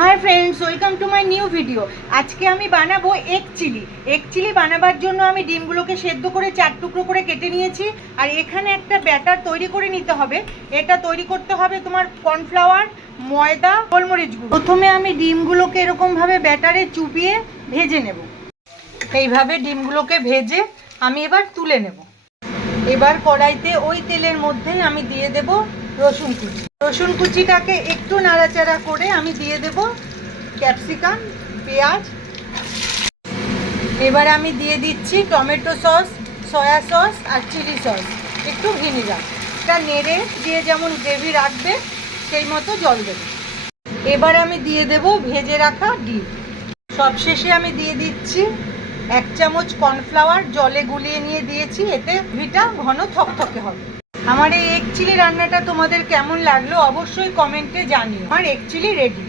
Hi friends, welcome to my new video. আজকে আমি বানাবো এগ চিলি। এগ চিলি বানাবার জন্য আমি ডিমগুলোকে সেদ্ধ করে 4 টুকরো করে কেটে নিয়েছি। আর এখানে একটা ব্যাটার তৈরি করে নিতে হবে। এটা তৈরি করতে হবে তোমার কর্নফ্লাওয়ার, ময়দা, গোলমরিচ গুঁড়ো। প্রথমে আমি ডিমগুলোকে এরকমভাবে ব্যাটারে চুবিয়ে ভেজে নেব। এইভাবে ডিমগুলোকে ভেজে আমি এবার তুলে নেব। এবার কড়াইতে ওই তেলের মধ্যেই আমি দিয়ে দেব রসুন কুচি। রসুন কুচিটাকে একটু নাড়াচাড়া করে আমি দিয়ে দেব ক্যাপসিকাম, পেঁয়াজ। এবার আমি দিয়ে দিচ্ছি টমেটো সস, সয়া সস আর চিলি সস, একটু ভিনিগার। এটা নেড়ে দিয়ে যেমন গ্রেভি রাখবে সেই মতো জল দেবে। এবার আমি দিয়ে দেব ভেজে রাখা ডিম। সবশেষে আমি দিয়ে দিচ্ছি 1 চামচ কর্নফ্লাওয়ার, জলে গুলিয়ে নিয়ে দিয়েছি, এতে গ্রেভিটা ঘন থকথকে হবে। আমার এই এগ চিলি রান্নাটা তোমাদের কেমন লাগলো অবশ্যই কমেন্টে জানিও। আমার এগ চিলি রেডি।